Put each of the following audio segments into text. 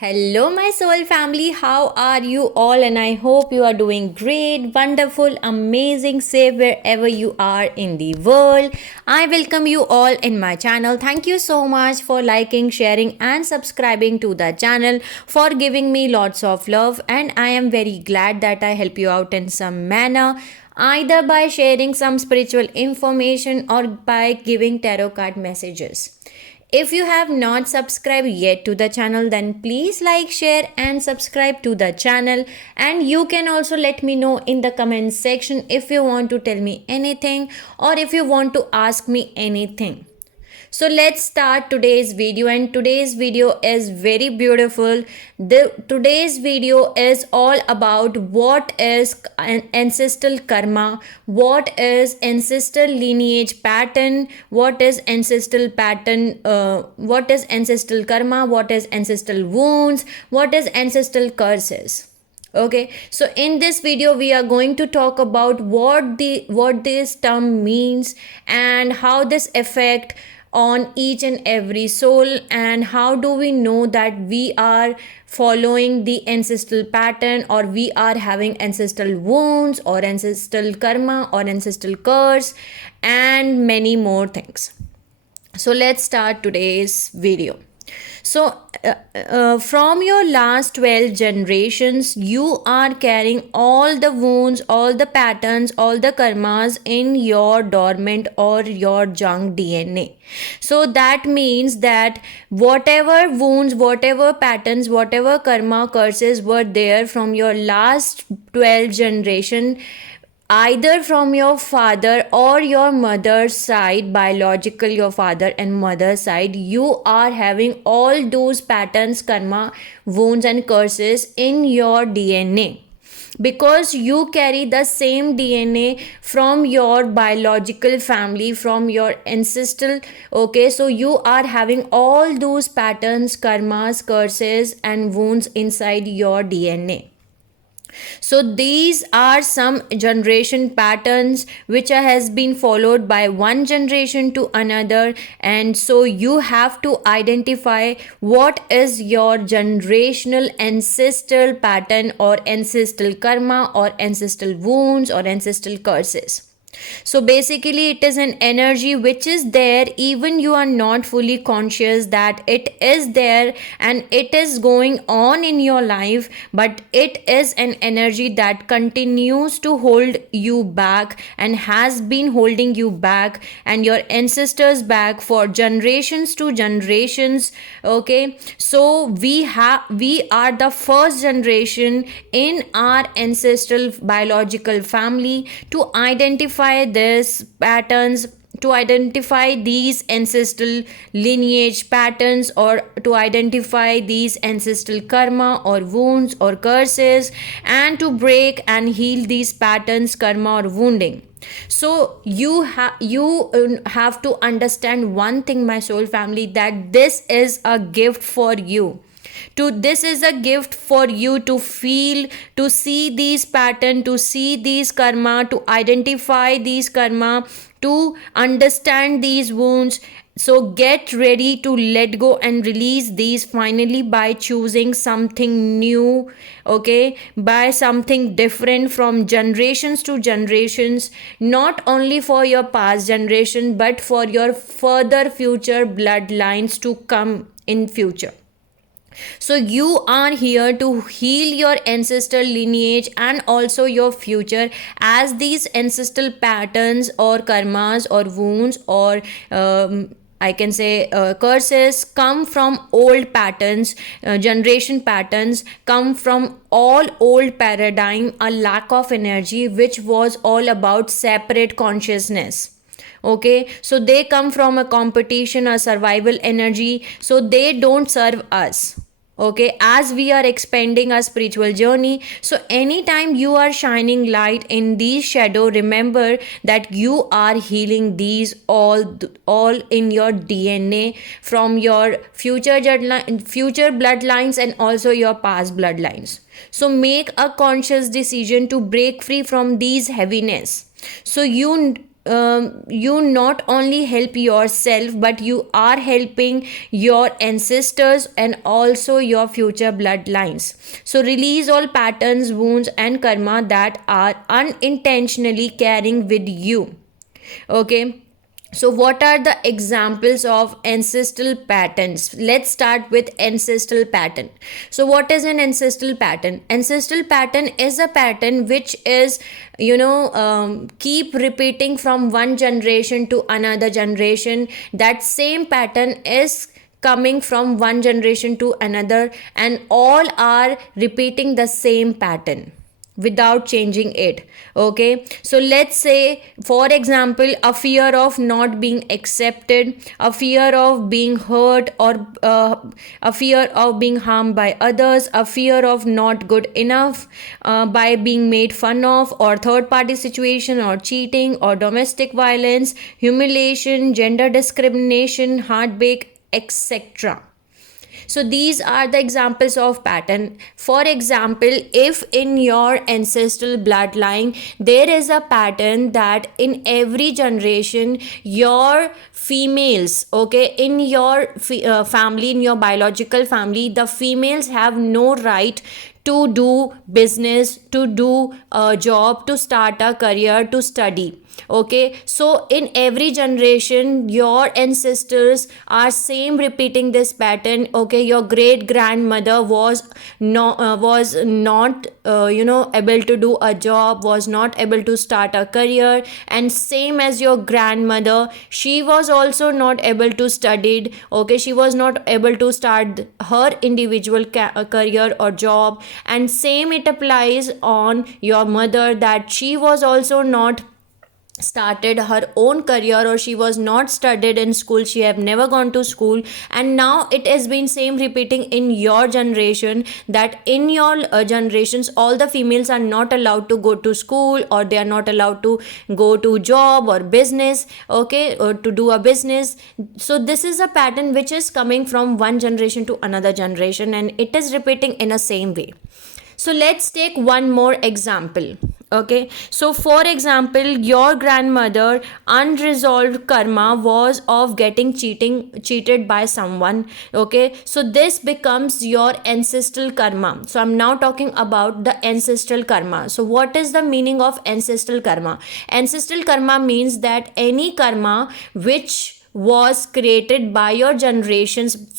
Hello, my soul family. How are you all? And I hope you are doing great, wonderful, amazing, safe wherever you are in the world. I welcome you all in my channel. Thank you so much for liking, sharing, and subscribing to the channel, for giving me lots of love. And I am very glad that I help you out in some manner, either by sharing some spiritual information or by giving tarot card messages. If you have not subscribed yet to the channel, then please like, share and subscribe to the channel. And you can also let me know in the comment section if you want to tell me anything or if you want to ask me anything. So let's start today's video, and today's video is very beautiful. Today's video is all about what is ancestral karma, what is ancestral lineage pattern, what is ancestral pattern, what is ancestral karma, what is ancestral wounds, what is ancestral curses. Okay, so in this video we are going to talk about what this term means and how this affect on each and every soul, and how do we know that we are following the ancestral pattern, or we are having ancestral wounds or ancestral karma or ancestral curse, and many more things. So let's start today's video. So from your last 12 generations, you are carrying all the wounds, all the patterns, all the karmas in your dormant or your junk DNA. So that means that whatever wounds, whatever patterns, whatever karma curses were there from your last 12 generation, either from your father or your mother's side, biological, your father and mother side, you are having all those patterns, karma, wounds and curses in your DNA, because you carry the same DNA from your biological family, from your ancestral. Okay, so you are having all those patterns, karmas, curses and wounds inside your DNA. So these are some generation patterns which has been followed by one generation to another, and so you have to identify what is your generational ancestral pattern or ancestral karma or ancestral wounds or ancestral curses. So basically it is an energy which is there, even you are not fully conscious that it is there and it is going on in your life, but it is an energy that continues to hold you back and has been holding you back and your ancestors back for generations to generations. Okay, so we are the first generation in our ancestral biological family to identify these patterns, to identify these ancestral lineage patterns, or to identify these ancestral karma or wounds or curses, and to break and heal these patterns, karma or wounding. So you have to understand one thing, my soul family, that this is a gift for you. This is a gift for you to feel, to see these pattern, to see these karma, to identify these karma, to understand these wounds. So get ready to let go and release these finally by choosing something new, okay, by something different from generations to generations, not only for your past generation but for your further future bloodlines to come in future. So you are here to heal your ancestral lineage and also your future, as these ancestral patterns or karmas or wounds or I can say curses come from old patterns, generation patterns come from all old paradigm, a lack of energy which was all about separate consciousness. Okay, so they come from a competition, a survival energy, so they don't serve us. Okay, as we are expanding our spiritual journey, so anytime you are shining light in these shadow, remember that you are healing these all in your DNA from your future bloodlines and also your past bloodlines. So make a conscious decision to break free from these heaviness. So you you not only help yourself, but you are helping your ancestors and also your future bloodlines. So release all patterns, wounds and karma that are unintentionally carrying with you. Okay, so what are the examples of ancestral patterns? Let's start with ancestral pattern. So what is an ancestral pattern? Ancestral pattern is a pattern which is, keep repeating from one generation to another generation. That same pattern is coming from one generation to another, and all are repeating the same pattern without changing it. Okay, so let's say, for example, a fear of not being accepted, a fear of being hurt, or a fear of being harmed by others, a fear of not good enough, by being made fun of, or third party situation, or cheating, or domestic violence, humiliation, gender discrimination, heartbreak, etc. So these are the examples of pattern. For example, if in your ancestral bloodline there is a pattern that in every generation your females, okay, in your family, in your biological family, the females have no right to do business, to do a job, to start a career, to study. Okay, so in every generation your ancestors are same repeating this pattern. Okay, your great grandmother was not able to do a job, was not able to start a career, and same as your grandmother, she was also not able to study. Okay, she was not able to start her individual career or job, and same it applies on your mother, that she was also not started her own career, or she was not studied in school, she have never gone to school. And now it has been same repeating in your generation, that in your generations all the females are not allowed to go to school, or they are not allowed to go to job or business, okay, or to do a business. So this is a pattern which is coming from one generation to another generation, and it is repeating in a same way. So let's take one more example. Okay, so for example, your grandmother unresolved karma was of getting cheated by someone. Okay, so this becomes your ancestral karma. So I'm now talking about the ancestral karma. So what is the meaning of ancestral karma? Ancestral karma means that any karma which was created by your generations,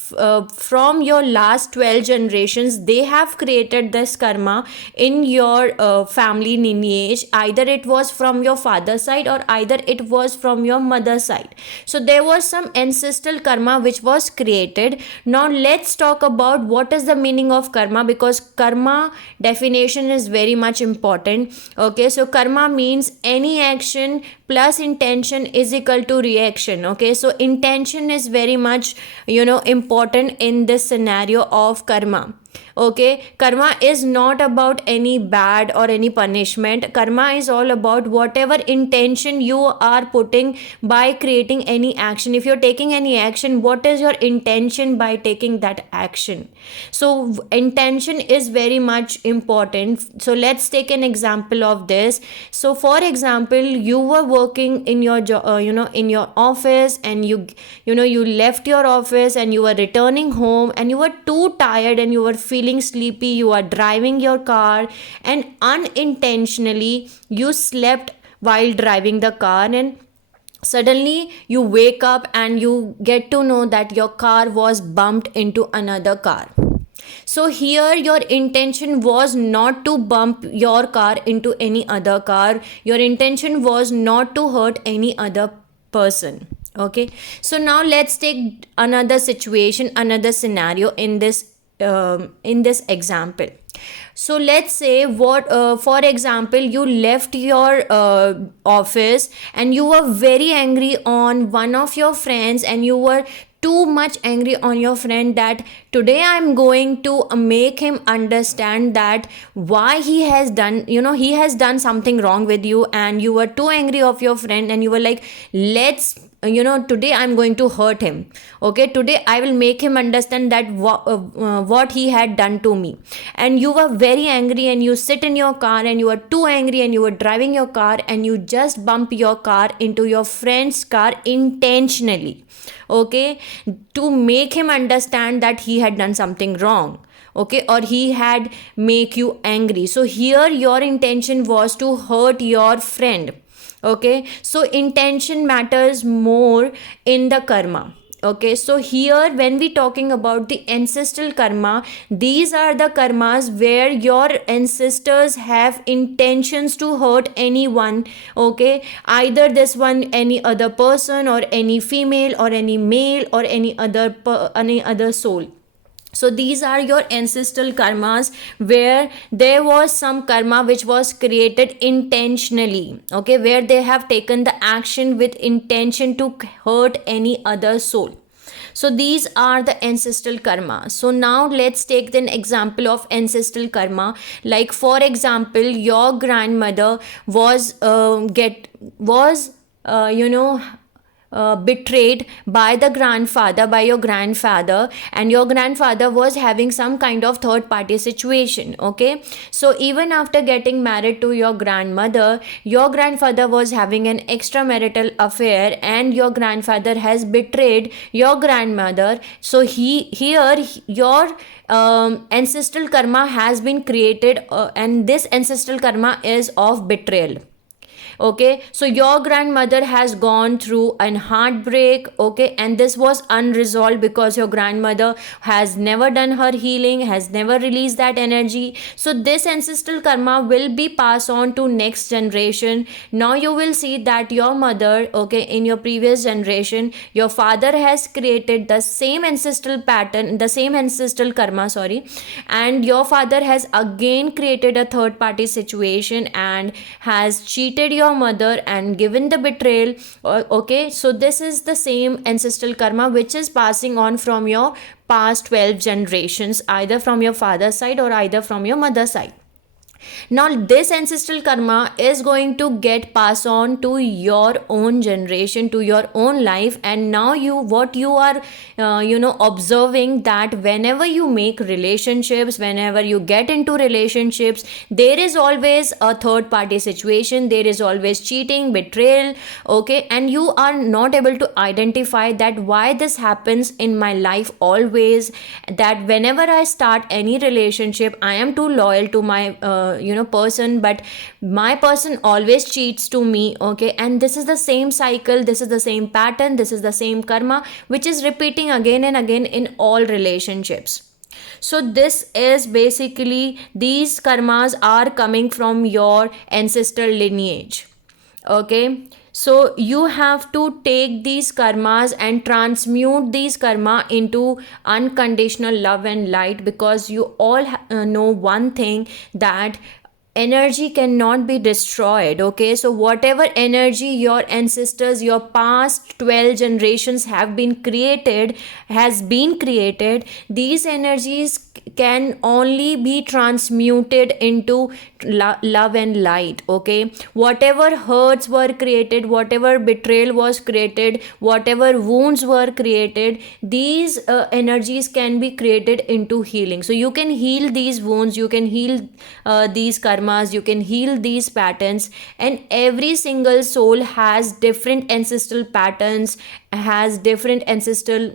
from your last 12 generations, they have created this karma in your family lineage. Either it was from your father's side, or either it was from your mother's side. So there was some ancestral karma which was created. Now let's talk about what is the meaning of karma, because karma definition is very much important. Okay, so karma means any action plus intention is equal to reaction. Okay, so intention is very much important in this scenario of karma. Okay, karma is not about any bad or any punishment. Karma is all about whatever intention you are putting by creating any action. If you're taking any action, what is your intention by taking that action? So intention is very much important. So let's take an example of this. So for example, you were working in your in your office, and you left your office and you were returning home, and you were too tired and you were feeling sleepy. You are driving your car, and unintentionally you slept while driving the car, and suddenly you wake up and you get to know that your car was bumped into another car. So here your intention was not to bump your car into any other car. Your intention was not to hurt any other person. Okay, so now let's take another situation, another scenario in this example. So let's say, for example, you left your office, and you were very angry on one of your friends, and you were too much angry on your friend that today I'm going to make him understand that why he has done something wrong with you. And you were too angry of your friend, and you were like, let's today I'm going to hurt him. Okay, today I will make him understand that what he had done to me. And you were very angry, and you sit in your car, and you are too angry, and you were driving your car, and you just bump your car into your friend's car intentionally. Okay, to make him understand that he had done something wrong. Okay, or he had make you angry. So here your intention was to hurt your friend. Okay, so intention matters more in the karma. Okay, so here when we talking about the ancestral karma, these are the karmas where your ancestors have intentions to hurt anyone. Okay, either this one, any other person, or any female, or any male, or any other soul. So these are your ancestral karmas, where there was some karma which was created intentionally. Okay, where they have taken the action with intention to hurt any other soul. So these are the ancestral karma. So now let's take an example of ancestral karma. Like for example, your grandmother was betrayed by your grandfather, and your grandfather was having some kind of third party situation. Okay, so even after getting married to your grandmother, your grandfather was having an extramarital affair, and your grandfather has betrayed your grandmother. So your ancestral karma has been created, and this ancestral karma is of betrayal. Okay, so your grandmother has gone through an heartbreak. Okay, and this was unresolved because your grandmother has never done her healing, has never released that energy. So this ancestral karma will be passed on to next generation. Now you will see that your mother, okay, in your previous generation, your father has created the same ancestral pattern, the same ancestral karma, sorry, and your father has again created a third party situation and has cheated your mother and given the betrayal. Okay, so this is the same ancestral karma which is passing on from your past 12 generations, either from your father's side or either from your mother's side. Now this ancestral karma is going to get passed on to your own generation, to your own life. And now what you are observing, that whenever you make relationships, whenever you get into relationships, there is always a third party situation, there is always cheating, betrayal. Okay, and you are not able to identify that why this happens in my life always, that whenever I start any relationship, I am too loyal to my person, but my person always cheats to me. Okay, and this is the same cycle, this is the same pattern, this is the same karma which is repeating again and again in all relationships. So this is basically, these karmas are coming from your ancestral lineage. Okay, so you have to take these karmas and transmute these karma into unconditional love and light, because you all know one thing, that energy cannot be destroyed. Okay, so whatever energy your ancestors, your past 12 generations has been created, these energies can only be transmuted into love and light. Okay, whatever hurts were created, whatever betrayal was created, whatever wounds were created, these energies can be created into healing. So you can heal these wounds, you can heal these karmas, you can heal these patterns. And every single soul has different ancestral patterns, has different ancestral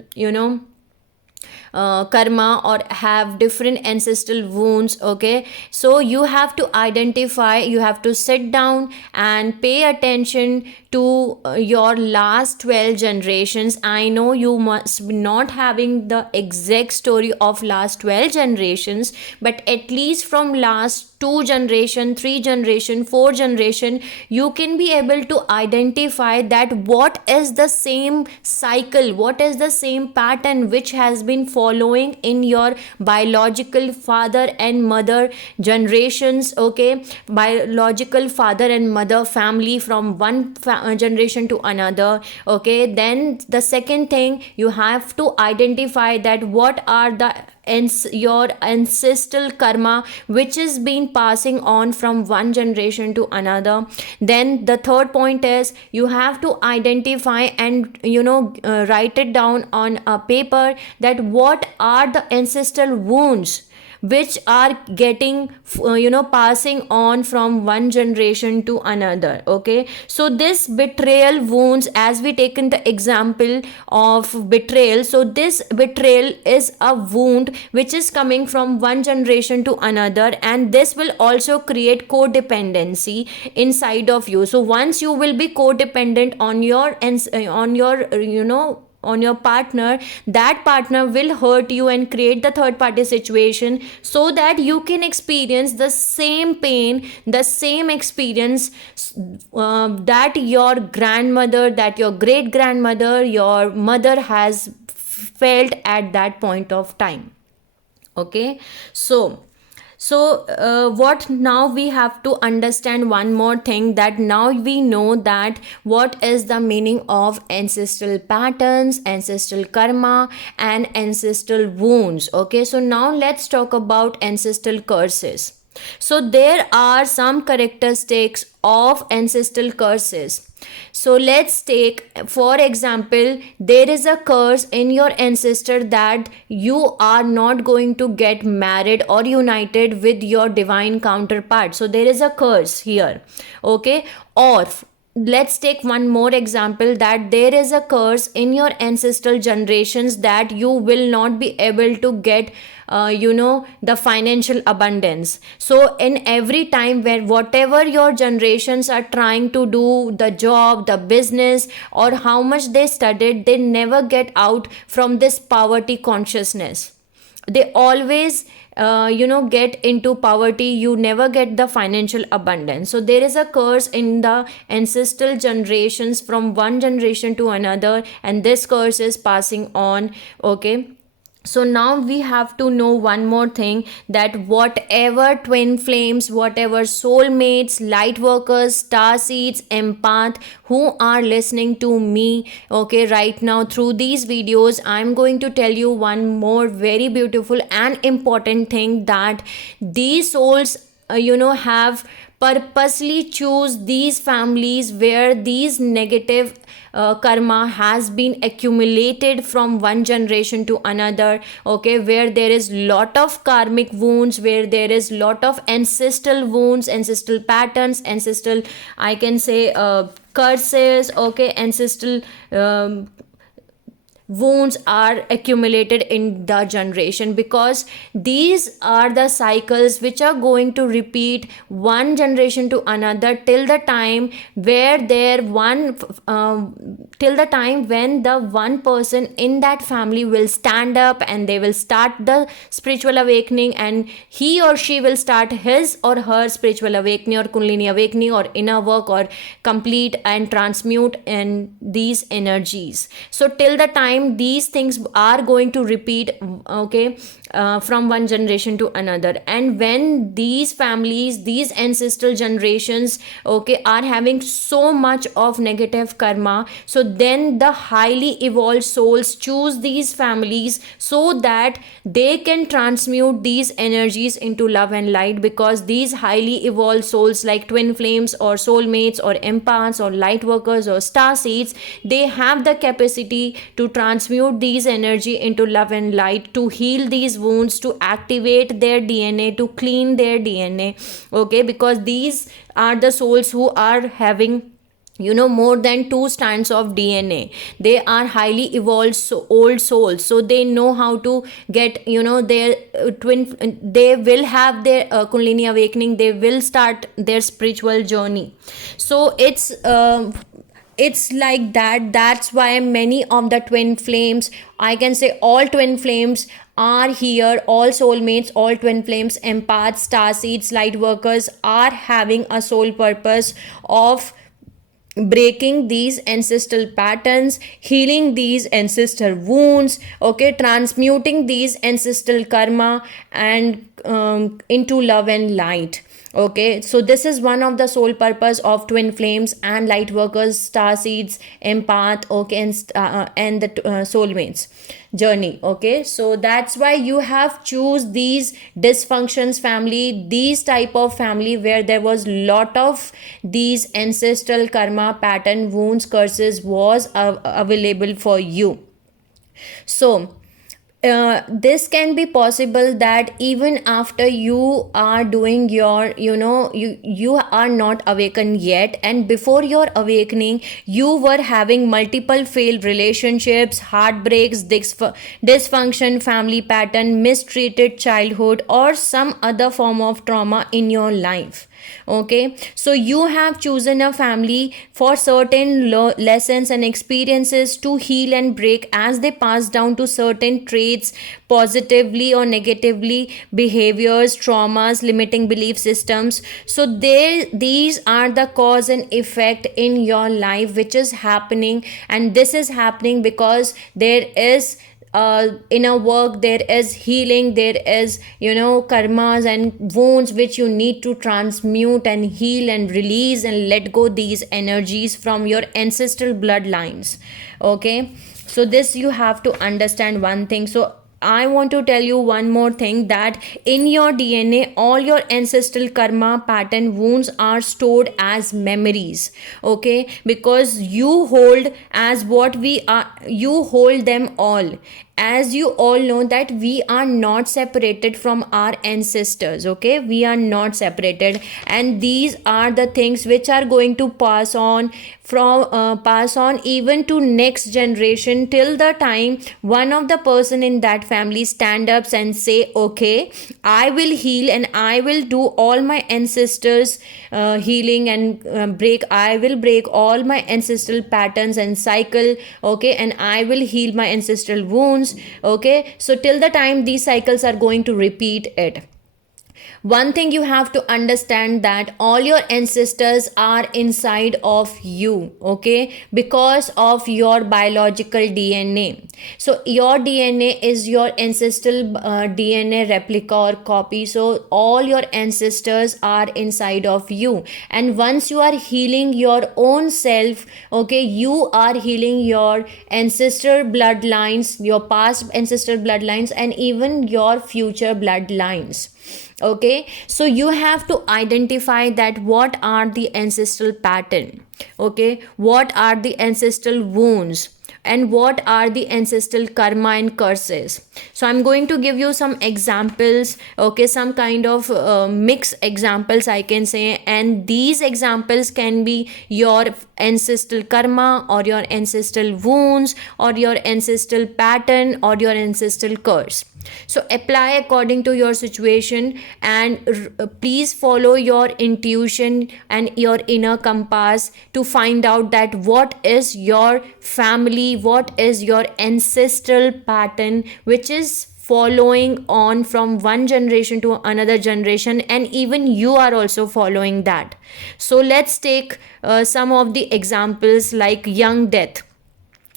karma, or have different ancestral wounds. Okay, so you have to identify, you have to sit down and pay attention to your last 12 generations. I know you must be not having the exact story of last 12 generations, but at least from last 2 generation, 3 generation, 4 generation, you can be able to identify that what is the same cycle, what is the same pattern which has been following in your biological father and mother generations. Okay, biological father and mother family, from one generation to another. Okay, then the second thing, you have to identify that what are the your ancestral karma which is been passing on from one generation to another. Then the third point is you have to identify and write it down on a paper that what are the ancestral wounds which are getting passing on from one generation to another. Okay, so this betrayal wounds, as we taken the example of betrayal, so this betrayal is a wound which is coming from one generation to another, and this will also create codependency inside of you. So once you will be codependent on your on your partner, that partner will hurt you and create the third party situation so that you can experience the same pain, the same experience that your grandmother, that your great grandmother, your mother has felt at that point of time. Okay, what now we have to understand one more thing, that now we know that what is the meaning of ancestral patterns, ancestral karma, and ancestral wounds. Okay, so now let's talk about ancestral curses. So there are some characteristics of ancestral curses. So let's take, for example, there is a curse in your ancestor that you are not going to get married or united with your divine counterpart. So there is a curse here. Okay, or let's take one more example, that there is a curse in your ancestral generations that you will not be able to get the financial abundance. So in every time where whatever your generations are trying to do, the job, the business, or how much they studied, they never get out from this poverty consciousness. They always get into poverty. You never get the financial abundance. So there is a curse in the ancestral generations from one generation to another, and this curse is passing on. Okay, so now we have to know one more thing, that whatever twin flames, whatever soulmates, light workers, star seeds, empath who are listening to me, okay, right now through these videos, I'm going to tell you one more very beautiful and important thing, that these souls have purposely choose these families where these negative karma has been accumulated from one generation to another. Okay, where there is lot of karmic wounds, where there is lot of ancestral wounds, ancestral patterns, ancestral, I can say, curses. Okay, ancestral wounds are accumulated in the generation, because these are the cycles which are going to repeat one generation to another till the time where till the time when the one person in that family will stand up and they will start the spiritual awakening, and he or she will start his or her spiritual awakening or kundalini awakening or inner work, or complete and transmute in these energies. So till the time these things are going to repeat, okay, from one generation to another, and when these families, these ancestral generations, okay, are having so much of negative karma, so then the highly evolved souls choose these families so that they can transmute these energies into love and light, because these highly evolved souls like twin flames or soulmates or empaths or light workers or star seeds, they have the capacity to transmute these energy into love and light, to heal these wounds, to activate their DNA, to clean their DNA. Okay, because these are the souls who are having more than 2 strands of DNA. They are highly evolved old souls, so they know how to get their twin, they will have their kundalini awakening, they will start their spiritual journey. So it's like that. That's why many of the twin flames, I can say all twin flames are here, all soulmates, all twin flames, empaths, star seeds, light workers are having a soul purpose of breaking these ancestral patterns, healing these ancestral wounds, okay, transmuting these ancestral karma and into love and light. Okay, so this is one of the sole purpose of twin flames and light workers, star seeds, empath, okay, and the soulmates journey. Okay, so that's why you have choose these dysfunctions family, these type of family where there was lot of these ancestral karma pattern wounds curses was available for you. So this can be possible that even after you are doing your, you are not awakened yet, and before your awakening you were having multiple failed relationships, heartbreaks, dysfunction, family pattern, mistreated childhood, or some other form of trauma in your life. Okay, so you have chosen a family for certain lessons and experiences to heal and break as they pass down to certain traits, positively or negatively, behaviors, traumas, limiting belief systems. So there, these are the cause and effect in your life which is happening, and this is happening because there is inner work, there is healing, there is, karmas and wounds which you need to transmute and heal and release and let go these energies from your ancestral bloodlines. Okay, so this you have to understand one thing. So I want to tell you one more thing, that in your DNA, all your ancestral karma pattern wounds are stored as memories. Okay, because you hold as what we are, you hold them all. As you all know that we are not separated from our ancestors. Okay, we are not separated, and these are the things which are going to pass on pass on even to next generation, till the time one of the person in that family stand up and say, okay, I will heal and I will do all my ancestors healing and I will break all my ancestral patterns and cycle. Okay, and I will heal my ancestral wounds. Okay, so till the time these cycles are going to repeat it. One thing you have to understand, that all your ancestors are inside of you. Okay, because of your biological DNA. So your DNA is your ancestral DNA replica or copy. So all your ancestors are inside of you, and once you are healing your own self, okay, you are healing your ancestor bloodlines, your past ancestor bloodlines, and even your future bloodlines. Okay, so you have to identify that what are the ancestral pattern, okay, what are the ancestral wounds, and what are the ancestral karma and curses. So I'm going to give you some examples, okay, some kind of mixed examples I can say, and these examples can be your ancestral karma or your ancestral wounds or your ancestral pattern or your ancestral curse. So apply according to your situation, and please follow your intuition and your inner compass to find out that what is your family, what is your ancestral pattern which is following on from one generation to another generation, and even you are also following that. So let's take some of the examples like young death.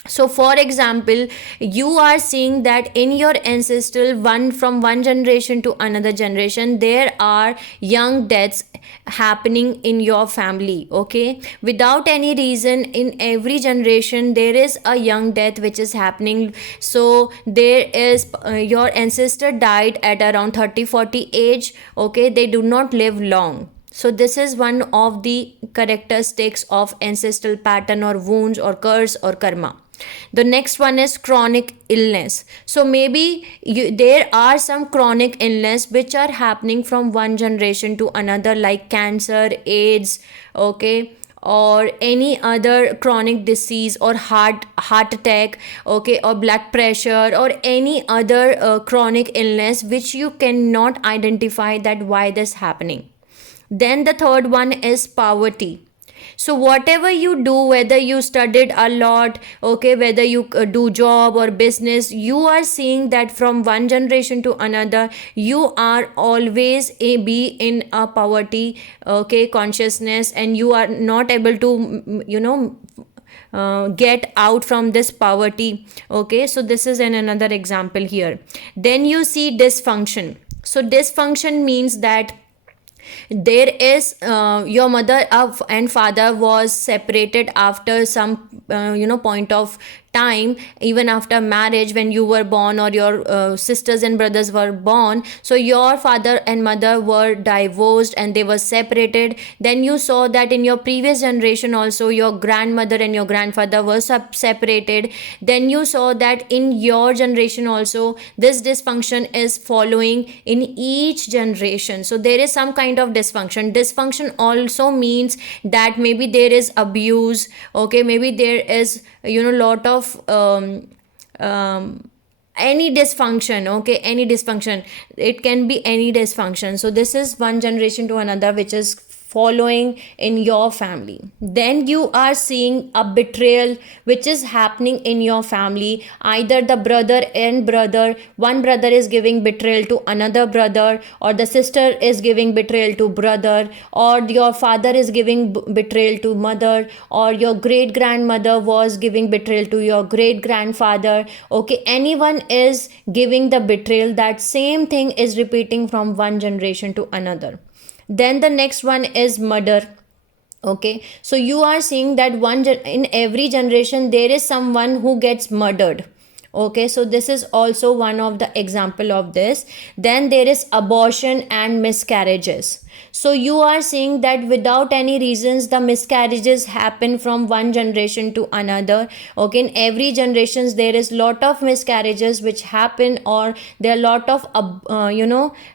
So for example, you are seeing that in your ancestral one, from one generation to another generation, there are young deaths happening in your family. Okay, without any reason, in every generation there is a young death which is happening. So there is your ancestor died at around 30-40 age. Okay, they do not live long. So this is one of the characteristics of ancestral pattern or wounds or curse or karma. The next one is chronic illness. So maybe there are some chronic illness which are happening from one generation to another, like cancer, AIDS, okay, or any other chronic disease, or heart attack, okay, or blood pressure, or any other chronic illness which you cannot identify that why this happening. Then the third one is poverty. So whatever you do, whether you studied a lot, okay, whether you do job or business, you are seeing that from one generation to another you are always be in a poverty, okay, consciousness, and you are not able to get out from this poverty. Okay, so this is another example here. Then you see dysfunction. So dysfunction means that There is your mother and father was separated after some point of time, even after marriage, when you were born, or your sisters and brothers were born. So your father and mother were divorced and they were separated. Then you saw that in your previous generation also your grandmother and your grandfather were separated. Then you saw that in your generation also this dysfunction is following in each generation. So there is some kind of dysfunction also means that maybe there is abuse, okay, maybe there is lot of any dysfunction, okay, any dysfunction, it can be any dysfunction. So this is one generation to another which is following in your family. Then you are seeing a betrayal which is happening in your family. Either the brother, one brother is giving betrayal to another brother, or the sister is giving betrayal to brother, or your father is giving betrayal to mother, or your great grandmother was giving betrayal to your great grandfather. Okay, anyone is giving the betrayal, that same thing is repeating from one generation to another. Then the next one is murder. Okay, so you are seeing that in every generation there is someone who gets murdered. Okay, so this is also one of the example of this. Then there is abortion and miscarriages. So you are seeing that without any reasons the miscarriages happen from one generation to another. Okay, in every generations there is lot of miscarriages which happen, or there are lot of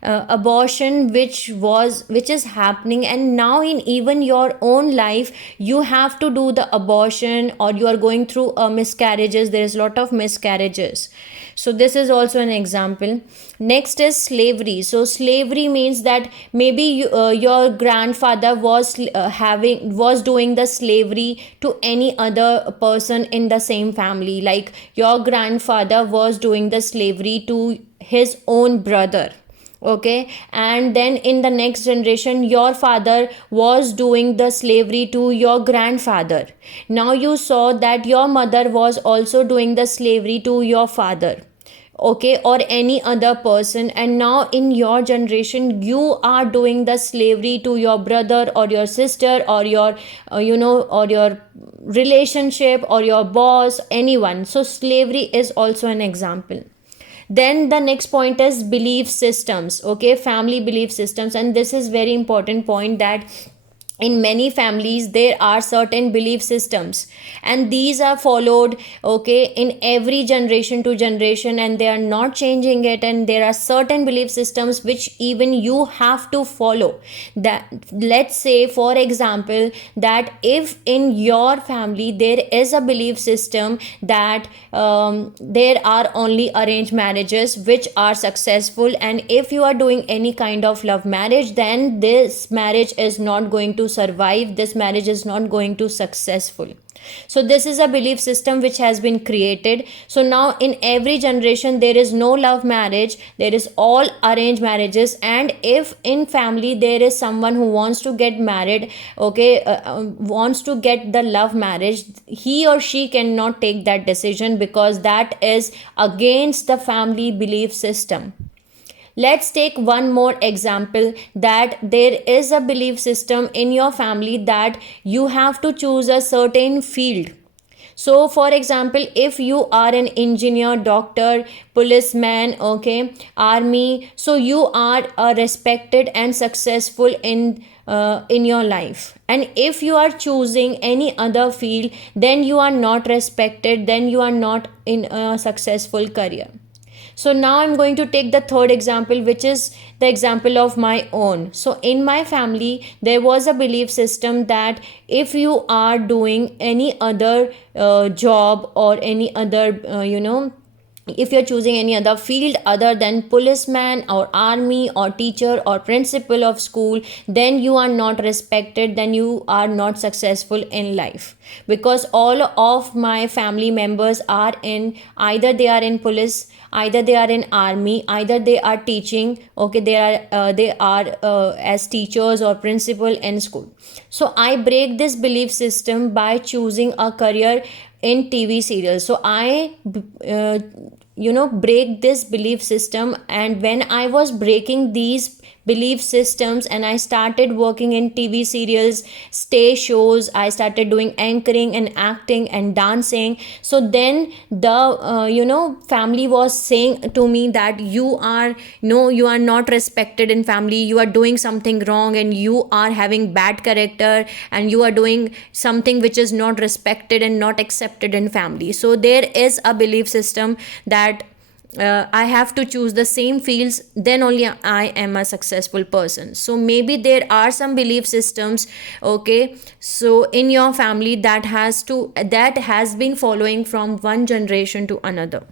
abortion which is happening. And now in even your own life you have to do the abortion, or you are going through miscarriages, there is lot of miscarriages. So this is also an example. Next is slavery. So slavery means that maybe your grandfather was doing the slavery to any other person in the same family. Like your grandfather was doing the slavery to his own brother. Okay, and then in the next generation your father was doing the slavery to your grandfather. Now you saw that your mother was also doing the slavery to your father, okay, or any other person. And now in your generation you are doing the slavery to your brother or your sister, or your or your relationship, or your boss, anyone. So slavery is also an example. Then the next point is belief systems. Okay, family belief systems. And this is very important point, that in many families there are certain belief systems, and these are followed, okay, in every generation to generation, and they are not changing it. And there are certain belief systems which even you have to follow. That, let's say for example, that if in your family there is a belief system that there are only arranged marriages which are successful, and if you are doing any kind of love marriage, then this marriage is not going to survive, this marriage is not going to successful. So this is a belief system which has been created. So now in every generation there is no love marriage, there is all arranged marriages. And if in family there is someone who wants to get married, okay, wants to get the love marriage, he or she cannot take that decision, because that is against the family belief system. Let's take one more example, that there is a belief system in your family that you have to choose a certain field. So for example, if you are an engineer, doctor, policeman, okay, army, so you are respected and successful in your life. And if you are choosing any other field, then you are not respected, then you are not in a successful career. So now I'm going to take the third example, which is the example of my own. So in my family, there was a belief system that if you are doing any other job, or any other, if you're choosing any other field other than policeman or army or teacher or principal of school, then you are not respected, then you are not successful in life. Because all of my family members are in, either they are in police, either they are in army, either they are teaching, okay, they are as teachers or principal in school. So I break this belief system by choosing a career in TV serials. So I break this belief system. And when I was breaking these belief systems and I started working in TV serials, stage shows, I started doing anchoring and acting and dancing. So then the family was saying to me that you are no, you are not respected in family, you are doing something wrong, and you are having bad character, and you are doing something which is not respected and not accepted in family. So there is a belief system that I have to choose the same fields, then only I am a successful person. So maybe there are some belief systems, okay, so in your family that has been following from one generation to another.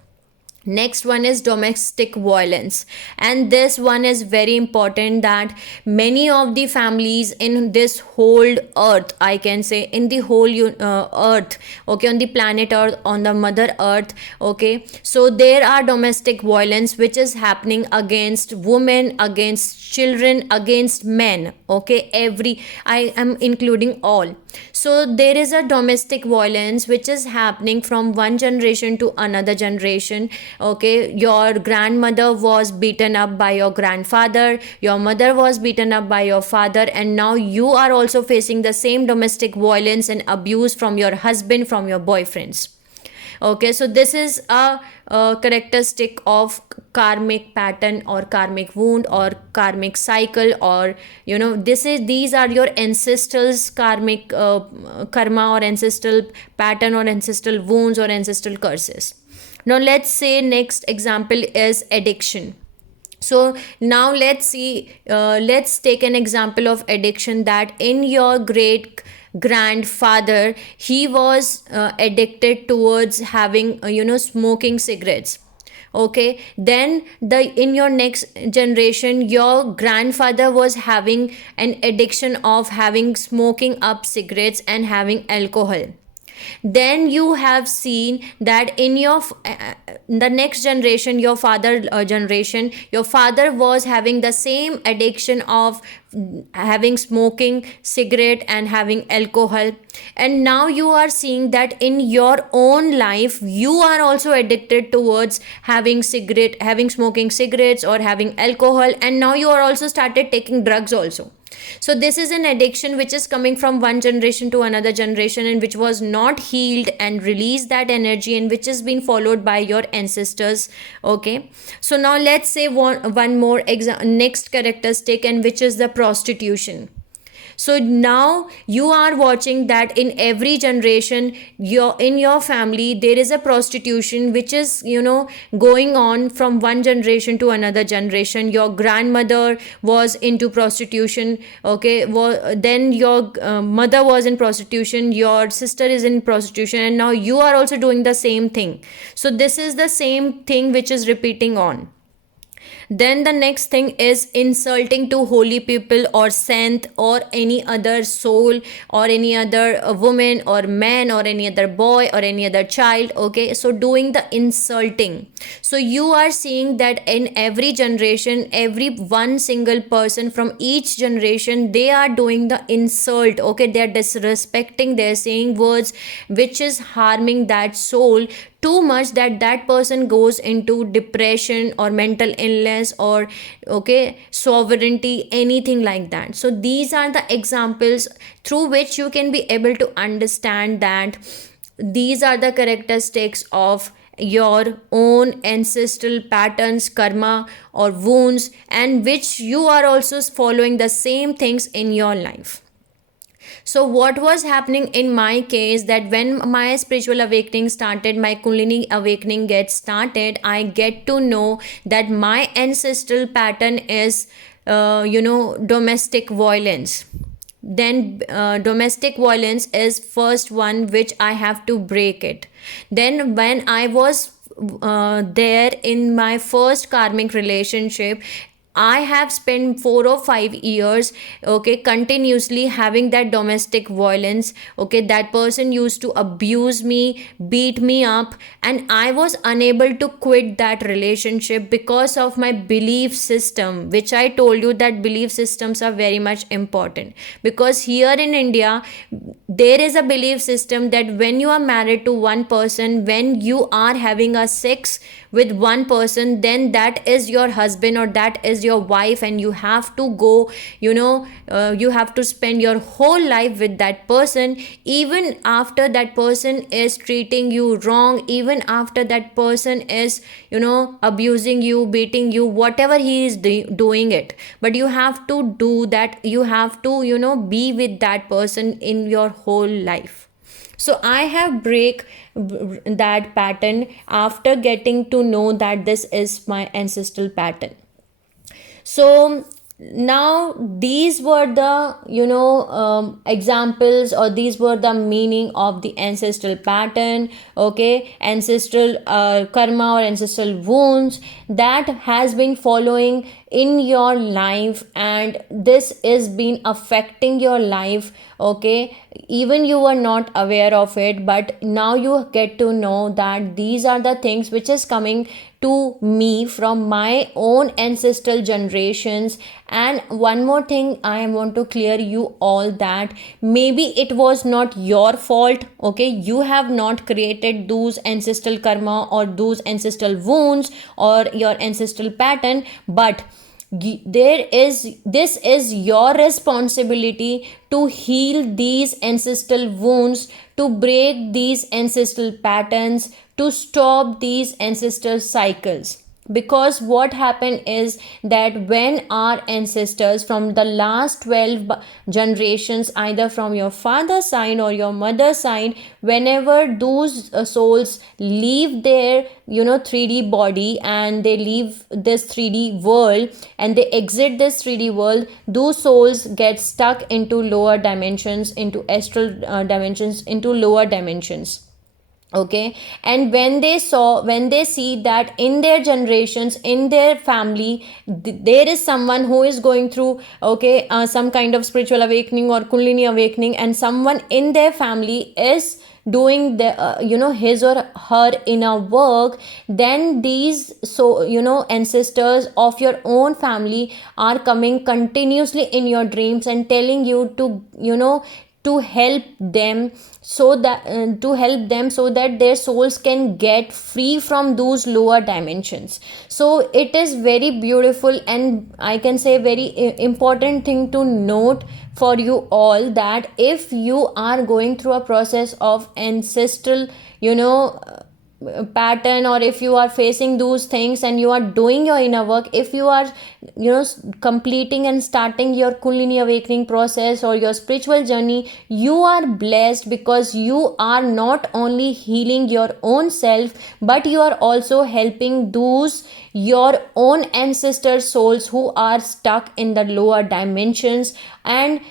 Next one is domestic violence, and this one is very important, that many of the families in this whole earth, I can say in the whole earth, okay, on the planet earth, on the mother earth, okay, so there are domestic violence which is happening against women, against children, against men, okay, I am including all. So there is a domestic violence which is happening from one generation to another generation, okay. Your grandmother was beaten up by your grandfather, your mother was beaten up by your father, and now you are also facing the same domestic violence and abuse from your husband, from your boyfriends, okay. So this is a characteristic of karmic pattern or karmic wound or karmic cycle, or these are your ancestrals karmic karma, or ancestral pattern, or ancestral wounds, or ancestral curses. Now let's say next example is addiction. So now let's take an example of addiction, that in your great grandfather, he was addicted towards having smoking cigarettes, okay. Then in your next generation, your grandfather was having an addiction of having smoking up cigarettes and having alcohol. Then you have seen that in your the next generation, your father generation, your father was having the same addiction of having smoking cigarette and having alcohol. And now you are seeing that in your own life, you are also addicted towards having smoking cigarettes or having alcohol, and now you are also started taking drugs also. So this is an addiction which is coming from one generation to another generation, and which was not healed and released that energy, and which has been followed by your ancestors, okay. So now let's say one more next characteristic, and which is the prostitution. So now you are watching that in every generation, in your family, there is a prostitution which is going on from one generation to another generation. Your grandmother was into prostitution, okay. Then your mother was in prostitution, your sister is in prostitution, and now you are also doing the same thing. So this is the same thing which is repeating on. Then the next thing is insulting to holy people or saint or any other soul or any other woman or man or any other boy or any other child, okay. So doing the insulting. So you are seeing that in every generation, every one single person from each generation, they are doing the insult, okay. They are disrespecting, they are saying words which is harming that soul too much, that person goes into depression or mental illness or okay sovereignty, anything like that. So these are the examples through which you can be able to understand that these are the characteristics of your own ancestral patterns, karma or wounds, and which you are also following the same things in your life. So what was happening in my case, that when my spiritual awakening started, my Kundalini awakening gets started, I get to know that my ancestral pattern is domestic violence. Then domestic violence is first one which I have to break it. Then when I was there in my first karmic relationship, I have spent 4 or 5 years, okay, continuously having that domestic violence, okay. That person used to abuse me, beat me up, and I was unable to quit that relationship because of my belief system, which I told you that belief systems are very much important. Because here in India, there is a belief system that when you are married to one person, when you are having a sex with one person, then that is your husband or that is your wife, and you have to go, you have to spend your whole life with that person, even after that person is treating you wrong, even after that person is, abusing you, beating you, whatever he is doing it. But you have to do that, you have to, be with that person in your whole life. So I have break that pattern after getting to know that this is my ancestral pattern. So now these were the examples, or these were the meaning of the ancestral pattern. Okay, ancestral karma or ancestral wounds that has been following in your life, and this is been affecting your life. Okay, even you were not aware of it, but now you get to know that these are the things which is coming to me from my own ancestral generations. And one more thing I want to clear you all, that maybe it was not your fault. Okay, you have not created those ancestral karma or those ancestral wounds or your ancestral pattern, but this is your responsibility to heal these ancestral wounds, to break these ancestral patterns, to stop these ancestral cycles. Because what happened is that when our ancestors from the last 12 generations, either from your father's side or your mother's side, whenever those souls leave their 3D body and they leave this 3D world and they exit this 3D world, those souls get stuck into lower dimensions, into astral dimensions, into lower dimensions. Okay, and when they see that in their generations, in their family, there is someone who is going through, okay, some kind of spiritual awakening or kundalini awakening, and someone in their family is doing the his or her inner work, then these ancestors of your own family are coming continuously in your dreams and telling you to help them, so that their souls can get free from those lower dimensions. So it is very beautiful, and I can say very important thing to note for you all, that if you are going through a process of ancestral pattern, or if you are facing those things and you are doing your inner work, if you are completing and starting your kundalini awakening process or your spiritual journey, you are blessed, because you are not only healing your own self, but you are also helping those your own ancestor souls who are stuck in the lower dimensions and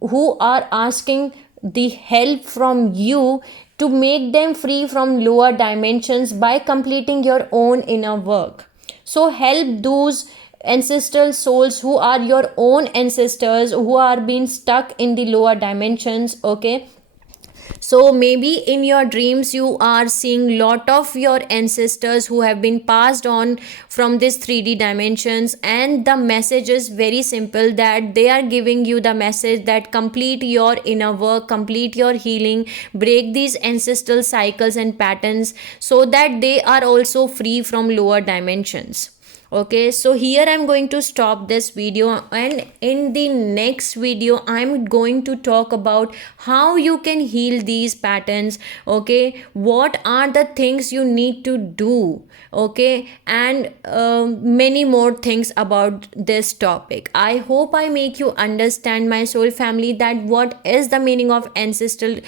who are asking the help from you to make them free from lower dimensions by completing your own inner work. So help those ancestral souls who are your own ancestors, who are being stuck in the lower dimensions. Okay, so maybe in your dreams you are seeing lot of your ancestors who have been passed on from this 3D dimensions, and the message is very simple, that they are giving you the message that complete your inner work, complete your healing, break these ancestral cycles and patterns, so that they are also free from lower dimensions. Okay, so here I'm going to stop this video, and in the next video I'm going to talk about how you can heal these patterns. Okay, what are the things you need to do, okay, and many more things about this topic. I hope I make you understand, my soul family, that what is the meaning of ancestral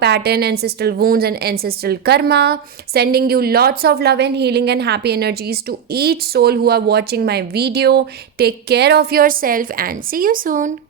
pattern, ancestral wounds and ancestral karma. Sending you lots of love and healing and happy energies to each soul who are watching my video. Take care of yourself and see you soon.